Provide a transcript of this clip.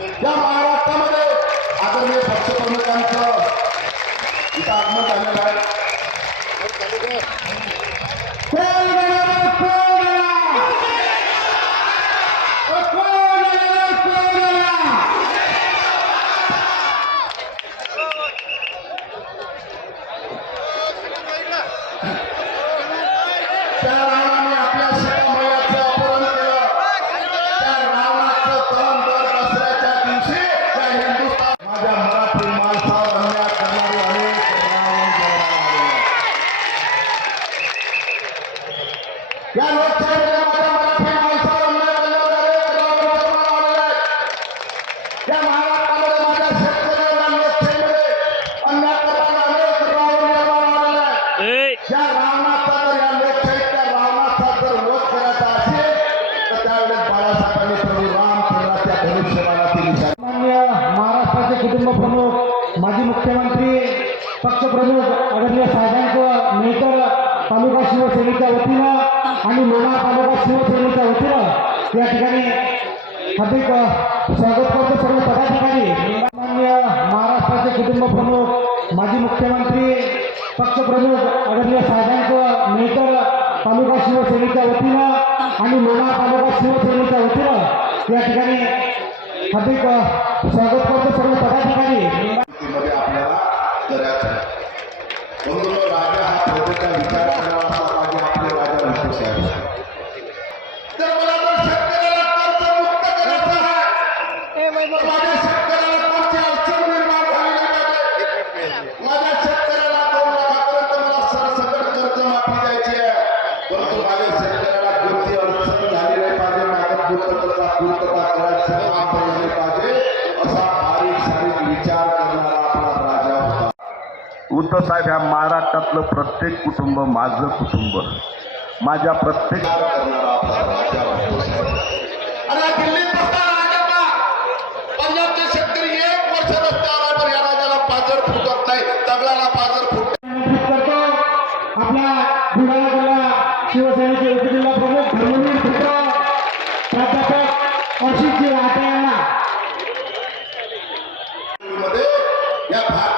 या महाराष्ट्रामध्ये आदरणीय पक्ष प्रमुखांचं इथं आगमन झालेलं आहे. या लोकशाहीमध्ये माझ्या मराठी आहेत. या महाराष्ट्रामध्ये माझ्या शेतकऱ्यांना लोकशाहीमध्ये अन्याय करणारे अनेक रावण जन्माला आलेले आहेत. या रावणाचा जर या लोकशाहीतल्या रावणाचा जर वध करायचा असेल तर त्यावेळेस बाळासाहेबांनी प्रभू रामचंद्राच्या धनुष्यबाणाची निशाणी मान्य महाराष्ट्राचे कुटुंब प्रमुख माजी मुख्यमंत्री पक्षप्रमुख आदरणीय साहेबांचं मेहतर तालुका शिवसेनेच्या वतीनं आणि लोणार तालुका शिवसेनेच्या वतीनं या ठिकाणी हार्दिक स्वागत करतो सर्व पदाधिकारी. मान्य महाराष्ट्राचे कुटुंब प्रमुख माजी मुख्यमंत्री पक्षप्रमुख आदरणीय साहेबांचं मेहकर तालुका शिवसेनेच्या वतीनं आणि लोणार तालुका शिवसेनेच्या वतीनं या ठिकाणी हार्दिक स्वागत करतो सर्व पदाधिकारी. आपल्याला जगायचं म्हणून राजा हा प्रजेचा विचार करावा असा पाहिजे आपले राजा विष्णू उद्धव साहेब ह्या महाराष्ट्रातलं प्रत्येक कुटुंब माझं कुटुंब. माझ्या प्रत्येक पंजाबचे शेतकरी एक वर्ष रस्त्यावर या राजाला पाजर फुटत नाही पाजर फुटत That Bible